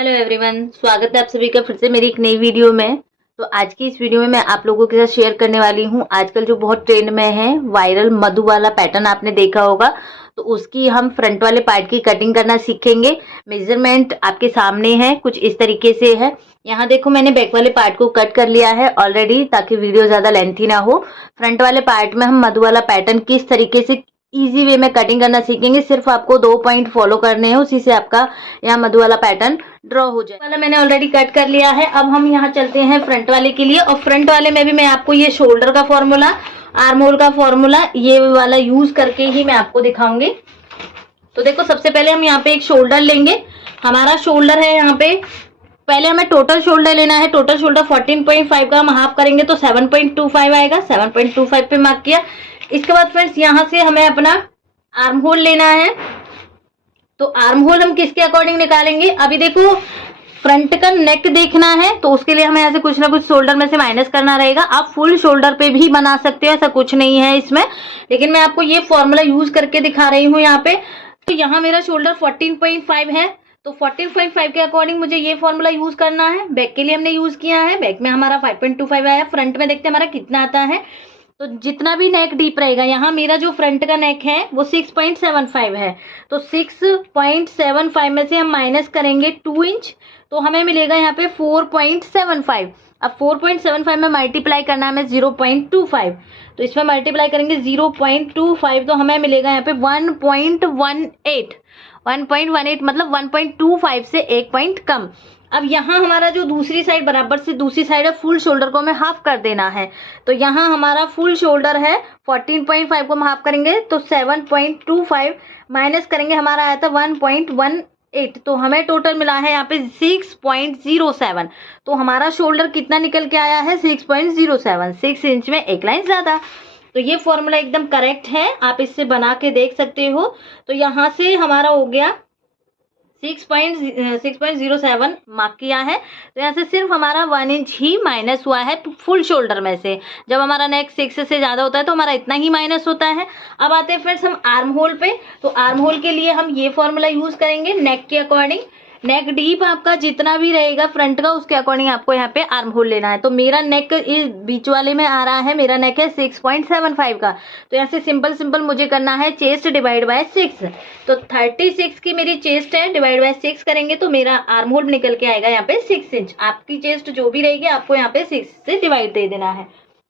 Hello everyone, स्वागत है आप सभी का फिर से मेरी एक नई वीडियो में। तो आज की इस वीडियो में मैं आप लोगों के साथ शेयर करने वाली हूँ आजकल जो बहुत ट्रेंड में है वायरल मधु वाला पैटर्न आपने देखा होगा। तो उसकी हम फ्रंट वाले पार्ट की कटिंग करना सीखेंगे। मेजरमेंट आपके सामने है, कुछ इस तरीके से है। यहाँ देखो मैंने बैक वाले पार्ट को कट कर लिया है ऑलरेडी, ताकि वीडियो ज्यादा लेंथी ना हो। फ्रंट वाले पार्ट में हम मधु वाला पैटर्न किस तरीके से इजी वे में कटिंग करना सीखेंगे। सिर्फ आपको 2 पॉइंट फॉलो करने हैं, उसी से आपका यहाँ मधु वाला पैटर्न ड्रॉ हो जाए। वाला मैंने ऑलरेडी कट कर लिया है। अब हम यहाँ चलते हैं फ्रंट वाले के लिए, और फ्रंट वाले में भी मैं आपको ये शोल्डर का फॉर्मूला, आर्म होल का फॉर्मूला ये वाला यूज करके ही मैं आपको दिखाऊंगी। तो देखो सबसे पहले हम यहाँ पे एक शोल्डर लेंगे। हमारा शोल्डर है यहाँ पे, पहले हमें टोटल शोल्डर लेना है। टोटल शोल्डर 14.5 का हम हाफ करेंगे तो 7.25 आएगा। 7.25 पे मार्क किया। इसके बाद फ्रेंड्स यहाँ से हमें अपना आर्म होल लेना है। तो आर्म होल हम किसके अकॉर्डिंग निकालेंगे, अभी देखो फ्रंट का नेक देखना है तो उसके लिए हमें ऐसे कुछ ना कुछ शोल्डर में से माइनस करना रहेगा। आप फुल शोल्डर पे भी बना सकते हो, ऐसा कुछ नहीं है इसमें, लेकिन मैं आपको ये फॉर्मूला यूज करके दिखा रही हूँ यहाँ पे। तो यहाँ मेरा शोल्डर 14.5 है, तो 14.5 के अकॉर्डिंग मुझे ये फॉर्मूला यूज करना है। बैक के लिए हमने यूज किया है, बैक में हमारा 5.25 आया। फ्रंट में देखते हैं हमारा कितना आता है। तो जितना भी नेक डीप रहेगा, यहाँ मेरा जो फ्रंट का नेक है वो 6.75 है, तो 6.75 में से हम माइनस करेंगे 2 इंच, तो हमें मिलेगा यहाँ पे 4.75। अब 4.75 में मल्टीप्लाई करना है हमें 0.25, तो इसमें मल्टीप्लाई करेंगे 0.25 तो हमें मिलेगा यहाँ पे 1.18। 1.18 मतलब 1.25 से 1 पॉइंट कम। अब यहाँ हमारा जो दूसरी साइड बराबर से दूसरी साइड है, फुल शोल्डर को हमें हाफ कर देना है। तो यहाँ हमारा फुल शोल्डर है 14.5 को हम हाफ करेंगे तो 7.25 माइनस करेंगे, हमारा आया था 1.18, तो हमें टोटल मिला है यहाँ पे 6.07। तो हमारा शोल्डर कितना निकल के आया है 6.07, 6 इंच में 1 लाइन ज्यादा। तो ये फॉर्मूला एकदम करेक्ट है, आप इससे बना के देख सकते हो। तो यहाँ से हमारा हो गया 6.07 मार्क किया है, तो यहाँ से सिर्फ हमारा 1 इंच ही माइनस हुआ है फुल शोल्डर में से। जब हमारा नेक 6 से ज्यादा होता है तो हमारा इतना ही माइनस होता है। अब आते हैं फ्रेंड्स हम आर्म होल पे। तो आर्म होल के लिए हम ये फॉर्मूला यूज करेंगे नेक के अकॉर्डिंग। नेक डीप आपका जितना भी रहेगा फ्रंट का, उसके अकॉर्डिंग आपको यहाँ पे आर्म होल लेना है। तो मेरा नेक इस बीच वाले में आ रहा है, मेरा नेक है 6.75 का, तो यहाँ से सिंपल सिंपल मुझे करना है चेस्ट डिवाइड बाय 6। तो 36 की मेरी चेस्ट है, डिवाइड बाय 6 करेंगे तो मेरा आर्म होल निकल के आएगा यहाँ पे 6 इंच। आपकी चेस्ट जो भी रहेगी आपको यहाँ पे 6 से डिवाइड दे देना है।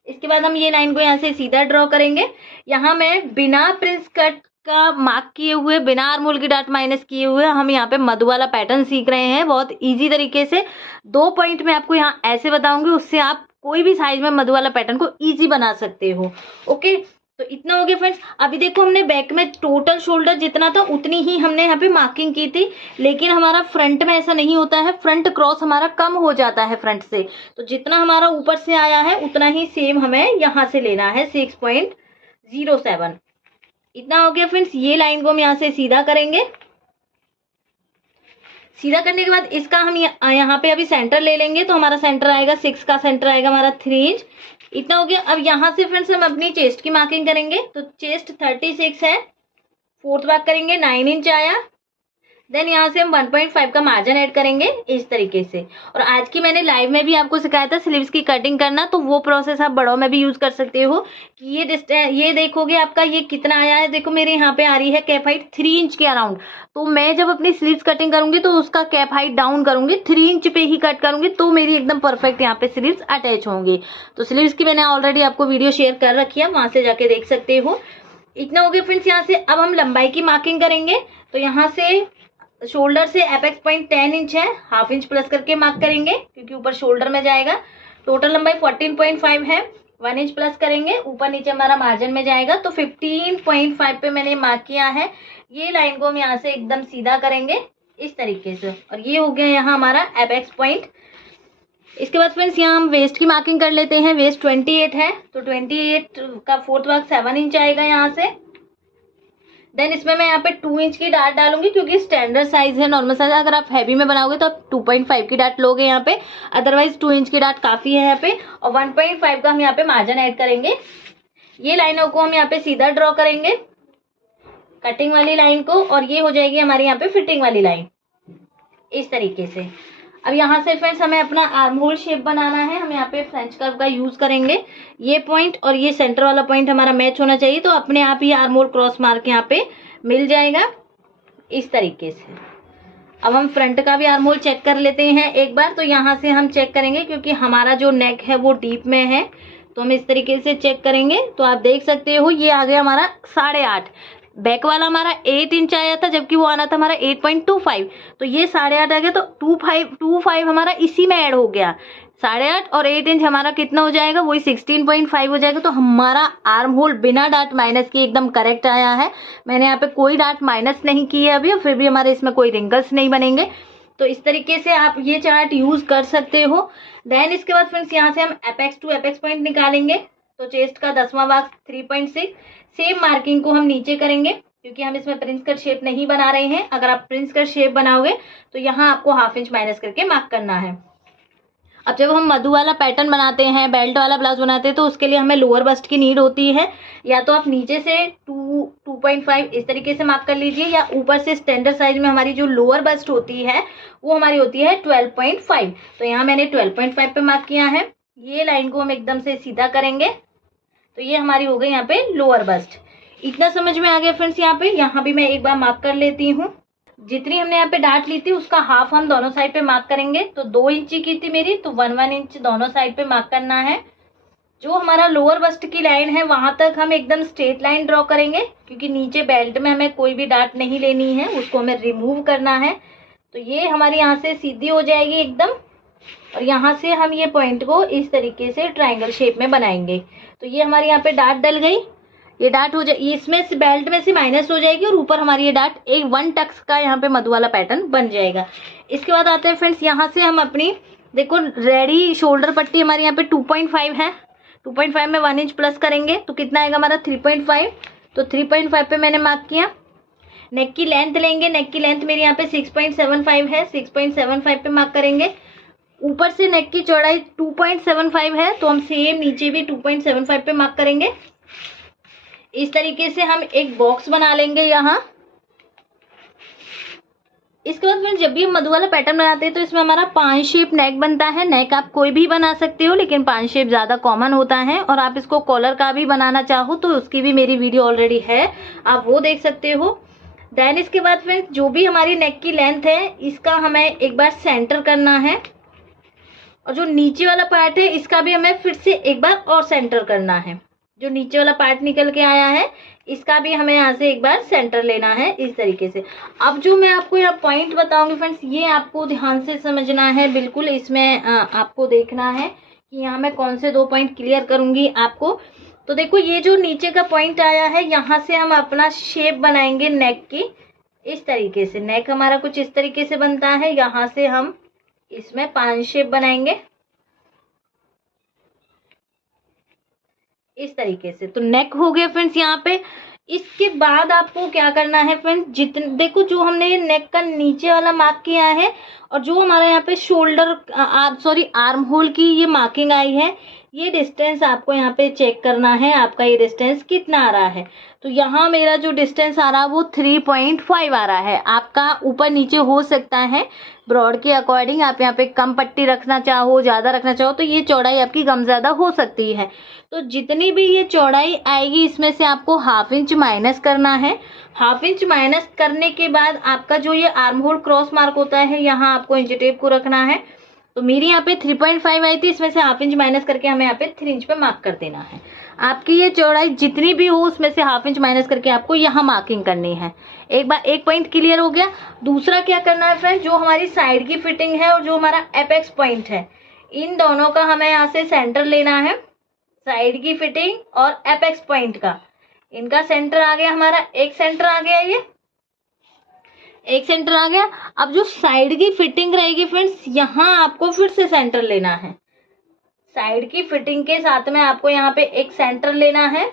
इसके बाद हम ये लाइन को यहाँ से सीधा ड्रॉ करेंगे। यहाँ मैं बिना प्रिंस कट का मार्क किए हुए, बिना आर्म होल की डाट माइनस किए हुए हम यहाँ पे मधु वाला पैटर्न सीख रहे हैं बहुत इजी तरीके से। 2 पॉइंट में आपको यहाँ ऐसे बताऊंगी, उससे आप कोई भी साइज में मधु वाला पैटर्न को इजी बना सकते हो। ओके, तो इतना हो गया फ्रेंड्स। अभी देखो हमने बैक में टोटल शोल्डर जितना था उतनी ही हमने यहाँ पे मार्किंग की थी, लेकिन हमारा फ्रंट में ऐसा नहीं होता है। फ्रंट क्रॉस हमारा कम हो जाता है फ्रंट से, तो जितना हमारा ऊपर से आया है उतना ही सेम हमें यहाँ से लेना है 6.07। इतना हो गया फ्रेंड्स। ये लाइन को हम यहाँ से सीधा करेंगे। सीधा करने के बाद इसका हम यहाँ पे अभी सेंटर ले लेंगे, तो हमारा सेंटर आएगा 6 का सेंटर आएगा हमारा 3 इंच। इतना हो गया। अब यहाँ से फ्रेंड्स हम अपनी चेस्ट की मार्किंग करेंगे। तो चेस्ट 36 है, 4th भाग करेंगे 9 इंच आया। देन यहाँ से हम 1.5 का मार्जिन ऐड करेंगे इस तरीके से। और आज की मैंने लाइव में भी आपको सिखाया था स्लीव्स की कटिंग करना, तो वो प्रोसेस आप बड़ों में भी यूज कर सकते हो। कि ये देखोगे आपका ये कितना आया है। देखो मेरे यहाँ पे आ रही है कैप हाइट 3 इंच के अराउंड, तो मैं जब अपनी स्लीव्स कटिंग करूंगी तो उसका कैप हाइट डाउन करूंगी, 3 इंच पे ही कट करूंगी, तो मेरी एकदम परफेक्ट यहाँ पे स्लीव्स अटैच होंगी। तो स्लीव्स की मैंने ऑलरेडी आपको वीडियो शेयर कर रखी है, वहां से जाके देख सकते हो। इतना हो गया फ्रेंड्स। यहाँ से अब हम लंबाई की मार्किंग करेंगे। तो यहाँ से शोल्डर से एपेक्स पॉइंट 10 इंच है, हाफ इंच प्लस करके मार्क करेंगे क्योंकि ऊपर शोल्डर में जाएगा। टोटल लंबाई 14.5 है, 1 इंच प्लस करेंगे, ऊपर नीचे हमारा मार्जिन में जाएगा। तो 15.5 पे मैंने मार्क किया है। ये लाइन को हम यहाँ से एकदम सीधा करेंगे इस तरीके से, और ये हो गया यहाँ हमारा एपेक्स पॉइंट। इसके बाद फ्रेंड्स यहाँ हम वेस्ट की मार्किंग कर लेते हैं। वेस्ट 28 है, तो 28 का 4th भाग 7 इंच आएगा यहाँ से। देन इसमें मैं यहाँ पे 2 इंच की डाट डालूंगी क्योंकि स्टैंडर्ड साइज है, नॉर्मल साइज। अगर आप हैवी में बनाओगे तो आप 2.5 की डाट लोगे यहाँ पे, अदरवाइज 2 इंच की डाट काफी है यहाँ पे। और 1.5 का हम यहाँ पे मार्जिन ऐड करेंगे। ये लाइनों को हम यहाँ पे सीधा ड्रॉ करेंगे, कटिंग वाली लाइन को, और ये हो जाएगी हमारी यहाँ पे फिटिंग वाली लाइन। इस तरीके से। अब यहाँ से फ्रेंड्स हमें अपना आर्म होल शेप बनाना है। हम यहाँ पे फ्रेंच कर्व का यूज करेंगे। ये पॉइंट और ये सेंटर वाला पॉइंट हमारा मैच होना चाहिए, तो अपने आप ही आर्म होल क्रॉस मार्क यहाँ पे मिल जाएगा इस तरीके से। अब हम फ्रंट का भी आर्म होल चेक कर लेते हैं एक बार। तो यहाँ से हम चेक करेंगे, क्योंकि हमारा जो नेक है वो डीप में है, तो हम इस तरीके से चेक करेंगे। तो आप देख सकते हो ये आ गया हमारा 8.5। बैक वाला हमारा 8 इंच आया था, जबकि वो आना था हमारा 8.25। तो ये 8.5 आ गया, तो 2.5 हमारा इसी में ऐड हो गया। 8.5 और 8 इंच हमारा कितना हो जाएगा, वही 16.5 हो जाएगा। तो हमारा आर्म होल बिना डार्ट माइनस के एकदम करेक्ट आया है। मैंने यहाँ पे कोई डार्ट माइनस नहीं की है अभी, और फिर भी हमारे इसमें कोई रिंकल्स नहीं बनेंगे। तो इस तरीके से आप ये चार्ट यूज कर सकते हो। देन इसके बाद फ्रेंड्स यहाँ से हम एपेक्स टू एपेक्स पॉइंट निकालेंगे। तो चेस्ट का 10वां भाग 3.6, सेम मार्किंग को हम नीचे करेंगे, क्योंकि हम इसमें प्रिंस कट शेप नहीं बना रहे हैं। अगर आप प्रिंस कट शेप बनाओगे तो यहाँ आपको 1/2 इंच माइनस करके मार्क करना है। अब जब हम मधु वाला पैटर्न बनाते हैं, बेल्ट वाला ब्लाउज बनाते हैं, तो उसके लिए हमें लोअर बस्ट की नीड होती है। या तो आप नीचे से 2.5 इस तरीके से मार्क कर लीजिए, या ऊपर से स्टैंडर्ड साइज में हमारी जो लोअर बस्ट होती है वो हमारी होती है 12.5। तो यहाँ मैंने 12.5 पे मार्क किया है। ये लाइन को हम एकदम से सीधा करेंगे, तो ये हमारी हो गई यहाँ पे लोअर बस्ट। इतना समझ में आ गया फ्रेंड्स। यहाँ भी मैं एक बार मार्क कर लेती हूँ। जितनी हमने यहाँ पे डार्ट ली थी उसका हाफ हम दोनों साइड पे मार्क करेंगे। तो 2 इंच की थी मेरी, तो 1 इंच दोनों साइड पे मार्क करना है। जो हमारा लोअर बस्ट की लाइन है वहां तक हम एकदम स्ट्रेट लाइन ड्रॉ करेंगे, क्योंकि नीचे बेल्ट में हमें कोई भी डार्ट नहीं लेनी है, उसको हमें रिमूव करना है। तो ये हमारी यहाँ से सीधी हो जाएगी एकदम, और यहाँ से हम ये पॉइंट को इस तरीके से ट्राइंगल शेप में बनाएंगे। तो ये हमारी यहाँ पे डार्ट डल गई। ये डार्ट हो जाए, इसमें से बेल्ट में से माइनस हो जाएगी, और ऊपर हमारी ये डार्ट एक 1 टक्स का यहाँ पे मधु वाला पैटर्न बन जाएगा। इसके बाद आते हैं फ्रेंड्स, यहाँ से हम अपनी देखो रेडी शोल्डर पट्टी हमारी यहाँ पे 2.5 है। 2.5 में 1 इंच प्लस करेंगे तो कितना आएगा हमारा 3.5। तो 3.5 पे मैंने मार्क किया। नेक की लेंथ लेंगे। नेक की लेंथ मेरी यहाँ पे 6.75 है। 6.75 पे मार्क करेंगे। ऊपर से नेक की चौड़ाई 2.75 है, तो हम सेम नीचे भी 2.75 पे मार्क करेंगे। इस तरीके से हम एक बॉक्स बना लेंगे यहाँ। इसके बाद फ्रेंड्स जब भी हम मधु वाला पैटर्न बनाते हैं तो इसमें हमारा 5 शेप नेक बनता है। नेक आप कोई भी बना सकते हो, लेकिन 5 शेप ज्यादा कॉमन होता है। और आप इसको कॉलर का भी बनाना चाहो तो उसकी भी मेरी वीडियो ऑलरेडी है, आप वो देख सकते हो। देन इसके बाद फ्रेंड्स जो भी हमारी नेक की लेंथ है इसका हमें एक बार सेंटर करना है, और जो नीचे वाला पार्ट है इसका भी हमें फिर से एक बार और सेंटर करना है। जो नीचे वाला पार्ट निकल के आया है इसका भी हमें यहाँ से एक बार सेंटर लेना है इस तरीके से। अब जो मैं आपको यहाँ पॉइंट बताऊंगी फ्रेंड्स, ये आपको ध्यान से समझना है बिल्कुल। इसमें आपको देखना है कि यहाँ मैं कौन से 2 पॉइंट क्लियर करूंगी आपको। तो देखो ये जो नीचे का पॉइंट आया है, यहाँ से हम अपना शेप बनाएंगे नेक की इस तरीके से। नेक हमारा कुछ इस तरीके से बनता है। यहाँ से हम इसमें 5 शेप बनाएंगे इस तरीके से। तो नेक हो गया फ्रेंड्स यहाँ पे। इसके बाद आपको क्या करना है फ्रेंड्स, जितने देखो जो हमने ये नेक का नीचे वाला मार्क किया है, और जो हमारा यहाँ पे शोल्डर आर्म होल की ये मार्किंग आई है, ये डिस्टेंस आपको यहाँ पे चेक करना है। आपका ये डिस्टेंस कितना आ रहा है। तो यहाँ मेरा जो डिस्टेंस आ रहा है वो 3.5 आ रहा है। आपका ऊपर नीचे हो सकता है ब्रॉड के अकॉर्डिंग। आप यहाँ पे कम पट्टी रखना चाहो, ज्यादा रखना चाहो, तो ये चौड़ाई आपकी कम ज्यादा हो सकती है। तो जितनी भी ये चौड़ाई आएगी इसमें से आपको 1/2 इंच माइनस करना है। 1/2 इंच माइनस करने के बाद आपका जो ये आर्म होल क्रॉस मार्क होता है, यहाँ आपको इंच टेप को रखना है। तो मेरी यहाँ पे 3.5 आई थी, इसमें से 1/2 इंच माइनस करके हमें यहाँ पे 3 इंच पे मार्क कर देना है। आपकी ये चौड़ाई जितनी भी हो उसमें से 1/2 इंच माइनस करके आपको यहाँ मार्किंग करनी है। एक बार एक पॉइंट क्लियर हो गया। दूसरा क्या करना है फ्रेंड्स, जो हमारी साइड की फिटिंग है और जो हमारा एपेक्स पॉइंट है, इन दोनों का हमें यहाँ से सेंटर लेना है। साइड की फिटिंग और एपेक्स पॉइंट का इनका सेंटर आ गया हमारा, एक सेंटर आ गया, ये एक सेंटर आ गया। अब जो साइड की फिटिंग रहेगी फ्रेंड्स, यहाँ आपको फिर से सेंटर लेना है। साइड की फिटिंग के साथ में आपको यहाँ पे एक सेंटर लेना है।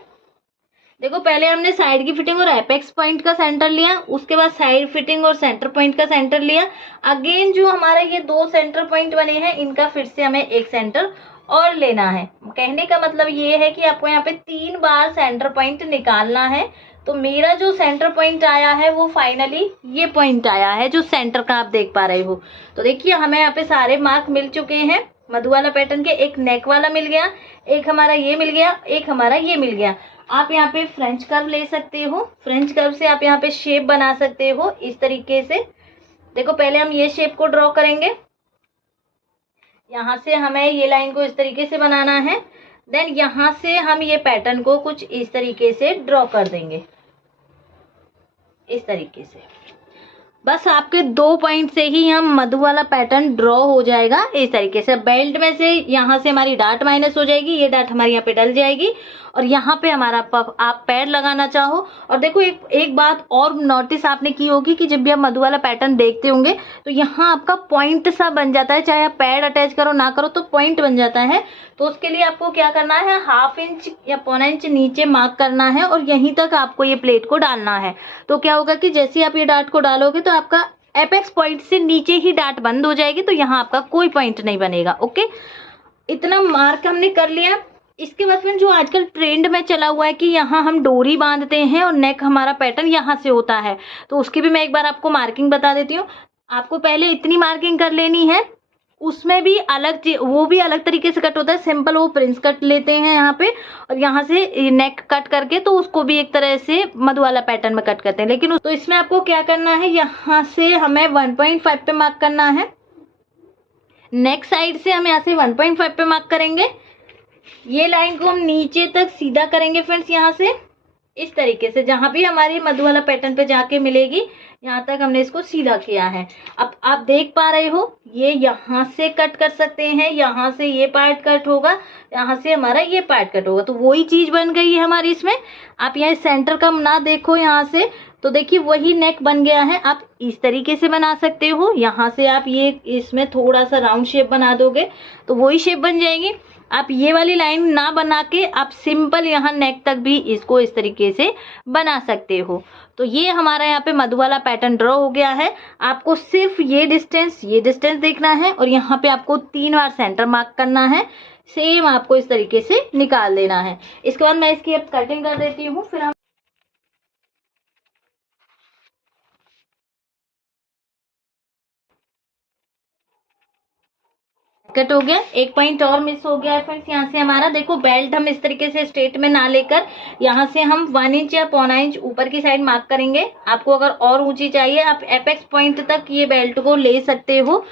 देखो पहले हमने साइड की फिटिंग और एपेक्स पॉइंट का सेंटर लिया, उसके बाद साइड फिटिंग और सेंटर पॉइंट का सेंटर लिया। अगेन जो हमारे ये 2 सेंटर पॉइंट बने हैं इनका फिर से हमें एक सेंटर और लेना है। कहने का मतलब ये है कि आपको यहाँ पे 3 बार सेंटर पॉइंट निकालना है, तो मेरा जो सेंटर पॉइंट आया है वो फाइनली ये पॉइंट आया है जो सेंटर का आप देख पा रहे हो। तो देखिए हमें यहाँ पे सारे मार्क मिल चुके हैं मधु वाला पैटर्न के। एक नेक वाला मिल गया, एक हमारा ये मिल गया, एक हमारा ये मिल गया। आप यहाँ पे फ्रेंच कर्व ले सकते हो, फ्रेंच कर्व से आप यहाँ पे शेप बना सकते हो इस तरीके से। देखो पहले हम ये शेप को ड्रॉ करेंगे, यहाँ से हमें ये लाइन को इस तरीके से बनाना है। देन यहाँ से हम ये पैटर्न को कुछ इस तरीके से ड्रॉ कर देंगे, इस तरीके से। बस आपके 2 पॉइंट से ही हम मधु वाला पैटर्न ड्रॉ हो जाएगा इस तरीके से। बेल्ट में से यहाँ से हमारी डाट माइनस हो जाएगी, ये डाट हमारी यहाँ पे डल जाएगी और यहाँ पे हमारा पफ आप पैड लगाना चाहो। और देखो एक बात और नोटिस आपने की होगी कि जब भी आप मधु वाला पैटर्न देखते होंगे तो यहाँ आपका पॉइंट सा बन जाता है, चाहे आप पैड अटैच करो ना करो तो पॉइंट बन जाता है। तो उसके लिए आपको क्या करना है, 1/2 इंच या 1/4 इंच नीचे मार्क करना है और यहीं तक आपको ये प्लेट को डालना है। तो क्या होगा कि जैसे आप ये डाट को डालोगे तो आपका एपेक्स पॉइंट से नीचे ही डाट बंद हो जाएगी, तो यहाँ आपका कोई पॉइंट नहीं बनेगा। ओके, इतना मार्क हमने कर लिया। इसके बाद में जो आजकल ट्रेंड में चला हुआ है कि यहाँ हम डोरी बांधते हैं और नेक हमारा पैटर्न यहाँ से होता है, तो उसकी भी मैं एक बार आपको मार्किंग बता देती हूँ। आपको पहले इतनी मार्किंग कर लेनी है, उसमें भी अलग वो भी अलग तरीके से कट होता है। सिंपल वो प्रिंस कट लेते हैं यहाँ पे और यहाँ से नेक कट करके तो उसको भी एक तरह से मधु वाला पैटर्न में कट करते हैं। लेकिन तो इसमें आपको क्या करना है, यहाँ से हमें 1.5 पे मार्क करना है, नेक साइड से हम यहाँ से 1.5 पे मार्क करेंगे। ये लाइन को हम नीचे तक सीधा करेंगे फ्रेंड्स, यहाँ से इस तरीके से, जहां भी हमारी मधु वाला पैटर्न पे जाके मिलेगी यहाँ तक हमने इसको सीधा किया है। अब आप देख पा रहे हो ये यहाँ से कट कर सकते हैं, यहाँ से ये पार्ट कट होगा, यहाँ से हमारा ये पार्ट कट होगा, तो वही चीज बन गई है हमारी इसमें। आप यहाँ सेंटर का ना देखो यहाँ से, तो देखिए वही नेक बन गया है। आप इस तरीके से बना सकते हो, यहाँ से आप ये इसमें थोड़ा सा राउंड शेप बना दोगे तो वही शेप बन जाएगी। आप ये वाली लाइन ना बना के आप सिंपल यहाँ नेक तक भी इसको इस तरीके से बना सकते हो। तो ये हमारा यहाँ पे मधु वाला पैटर्न ड्रॉ हो गया है। आपको सिर्फ ये डिस्टेंस देखना है और यहाँ पे आपको 3 बार सेंटर मार्क करना है। सेम आपको इस तरीके से निकाल देना है। इसके बाद मैं इसकी अब कटिंग कर देती हूँ, फिर हम कट हो गया। एक पॉइंट और मिस हो गया है फ्रेंड्स, यहाँ से हमारा देखो बेल्ट हम इस तरीके से स्ट्रेट में ना लेकर यहाँ से हम 1 इंच या 1.25 इंच ऊपर की साइड मार्क करेंगे। आपको अगर और ऊंची चाहिए आप एपेक्स पॉइंट तक ये बेल्ट को ले सकते हो।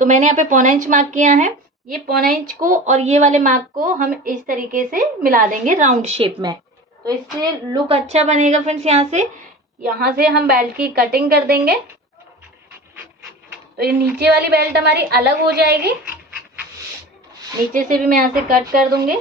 तो मैंने यहाँ पे 1.25 इंच मार्क किया है। ये 1.25 इंच को और ये वाले मार्क को हम इस तरीके से मिला देंगे राउंड शेप में, तो इससे लुक अच्छा बनेगा फ्रेंड्स। यहाँ से हम बेल्ट की कटिंग कर देंगे, तो ये नीचे वाली बेल्ट हमारी अलग हो जाएगी। नीचे से भी मैं यहाँ से कट कर दूंगी।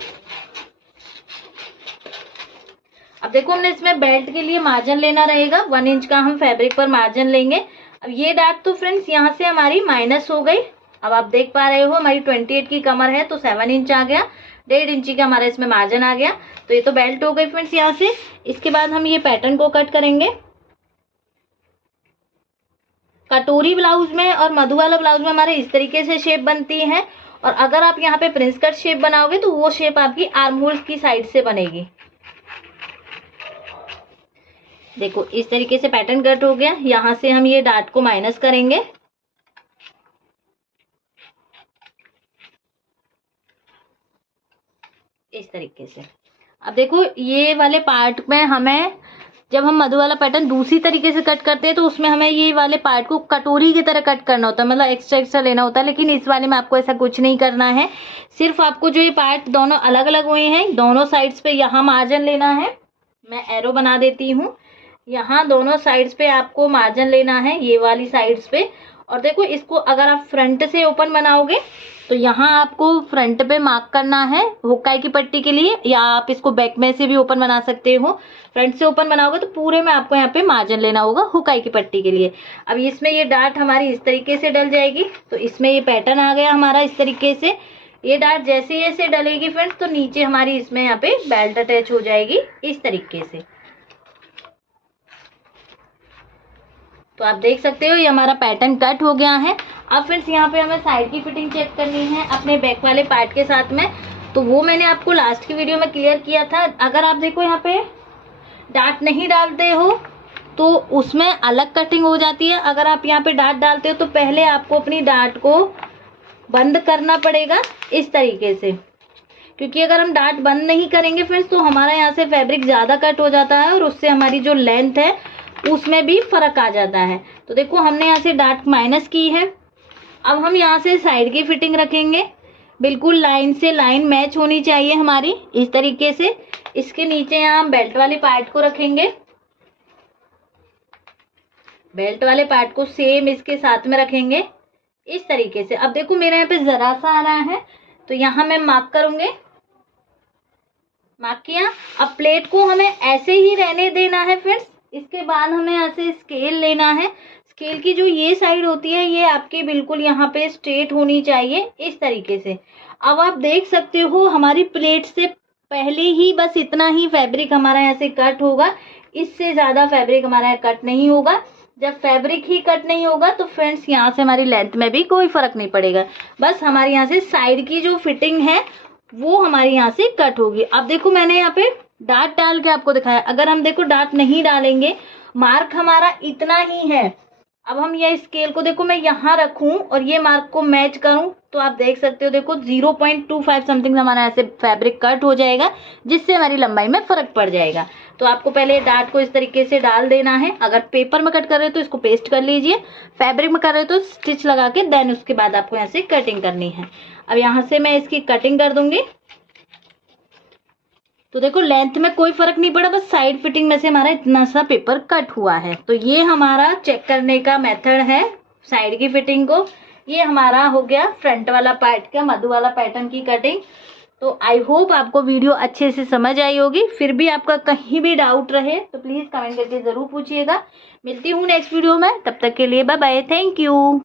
अब देखो हमने इसमें बेल्ट के लिए मार्जिन लेना रहेगा, 1 इंच का हम फैब्रिक पर मार्जिन लेंगे। अब ये डाट तो फ्रेंड्स यहाँ से हमारी माइनस हो गई। अब आप देख पा रहे हो हमारी 28 की कमर है तो 7 इंच आ गया, 1.5 इंची का हमारा इसमें मार्जिन आ गया। तो ये तो बेल्ट हो गई फ्रेंड्स यहाँ से। इसके बाद हम ये पैटर्न को कट करेंगे। कटोरी ब्लाउज में और मधु वाला ब्लाउज में हमारे इस तरीके से शेप बनती है, और अगर आप यहाँ पे प्रिंस कट शेप बनाओगे तो वो शेप आपकी आर्म होल की साइड से बनेगी। देखो इस तरीके से पैटर्न कट हो गया। यहाँ से हम ये डाट को माइनस करेंगे। इस तरीके से। अब देखो ये वाले पार्ट में हमें, जब हम मधु वाला पैटर्न दूसरी तरीके से कट करते हैं तो उसमें हमें ये वाले पार्ट को कटोरी की तरह कट करना होता है, मतलब एक्स्ट्रा लेना होता है। लेकिन इस वाले में आपको ऐसा कुछ नहीं करना है। सिर्फ आपको जो ये पार्ट दोनों अलग अलग हुए हैं, दोनों साइड्स पे यहाँ मार्जिन लेना है। मैं एरो बना देती हूँ। यहाँ दोनों साइड्स पे आपको मार्जिन लेना है, ये वाली साइड्स पे। और देखो इसको अगर आप फ्रंट से ओपन बनाओगे तो यहाँ आपको फ्रंट पे मार्क करना है हुक्काई की पट्टी के लिए, या आप इसको बैक में से भी ओपन बना सकते हो। फ्रंट से ओपन बनाओगे तो पूरे में आपको यहाँ पे मार्जिन लेना होगा हुक्काई की पट्टी के लिए। अब इसमें ये डाट हमारी इस तरीके से डल जाएगी, तो इसमें ये पैटर्न आ गया हमारा इस तरीके से। ये डाट जैसे जैसे डलेगी फ्रेंड्स तो नीचे हमारी इसमें यहाँ पे बेल्ट अटैच हो जाएगी इस तरीके से। तो आप देख सकते हो ये हमारा पैटर्न कट हो गया है। अब फ्रेंड्स यहाँ पे हमें साइड की फिटिंग चेक करनी है अपने बैक वाले पार्ट के साथ में, तो वो मैंने आपको लास्ट की वीडियो में क्लियर किया था। अगर आप देखो यहाँ पे डार्ट नहीं डालते हो तो उसमें अलग कटिंग हो जाती है। अगर आप यहाँ पे डार्ट डालते हो तो पहले आपको अपनी डार्ट को बंद करना पड़ेगा इस तरीके से, क्योंकि अगर हम डार्ट बंद नहीं करेंगे फ्रेंड्स तो हमारा यहाँ से फैब्रिक ज़्यादा कट हो जाता है और उससे हमारी जो लेंथ है उसमें भी फर्क आ जाता है। तो देखो हमने यहाँ से डार्ट माइनस की है। अब हम यहाँ से साइड की फिटिंग रखेंगे, बिल्कुल लाइन से लाइन मैच होनी चाहिए हमारी इस तरीके से। इसके नीचे यहाँ हम बेल्ट वाले पार्ट को रखेंगे, बेल्ट वाले पार्ट को सेम इसके साथ में रखेंगे इस तरीके से। अब देखो मेरे यहाँ पे जरा सा आ रहा है तो यहाँ मैं मार्क करूंगी, मार्क किया। अब प्लेट को हमें ऐसे ही रहने देना है फ्रेंड्स। इसके बाद हमें यहाँ से स्केल लेना है। स्केल की जो ये साइड होती है ये आपकी बिल्कुल यहाँ पे स्ट्रेट होनी चाहिए इस तरीके से। अब आप देख सकते हो हमारी प्लेट से पहले ही बस इतना ही फैब्रिक हमारा यहाँ से कट होगा, इससे ज़्यादा फैब्रिक हमारा यहाँ कट नहीं होगा। जब फैब्रिक ही कट नहीं होगा तो फ्रेंड्स यहाँ से हमारी लेंथ में भी कोई फर्क नहीं पड़ेगा, बस हमारे यहाँ से साइड की जो फिटिंग है वो हमारी यहाँ से कट होगी। अब देखो मैंने यहाँ पे डार्ट डाल के आपको दिखाया, अगर हम देखो डार्ट नहीं डालेंगे, मार्क हमारा इतना ही है। अब हम ये स्केल को देखो मैं यहाँ रखूं और ये मार्क को मैच करूं तो आप देख सकते हो देखो 0.25 समथिंग हमारा ऐसे फैब्रिक कट हो जाएगा, जिससे हमारी लंबाई में फर्क पड़ जाएगा। तो आपको पहले डार्ट को इस तरीके से डाल देना है। अगर पेपर में कट कर रहे हो तो इसको पेस्ट कर लीजिए, फैब्रिक में कर रहे हो तो स्टिच लगा के देन उसके बाद आपको यहाँ से कटिंग करनी है। अब यहाँ से मैं इसकी कटिंग कर दूंगी। तो देखो लेंथ में कोई फर्क नहीं पड़ा, बस साइड फिटिंग में से हमारा इतना सा पेपर कट हुआ है। तो ये हमारा चेक करने का मेथड है साइड की फिटिंग को। ये हमारा हो गया फ्रंट वाला पार्ट का मधु वाला पैटर्न की कटिंग। तो आई होप आपको वीडियो अच्छे से समझ आई होगी। फिर भी आपका कहीं भी डाउट रहे तो प्लीज कमेंट करके जरूर पूछिएगा। मिलती हूँ नेक्स्ट वीडियो में, तब तक के लिए बाय बाय, थैंक यू।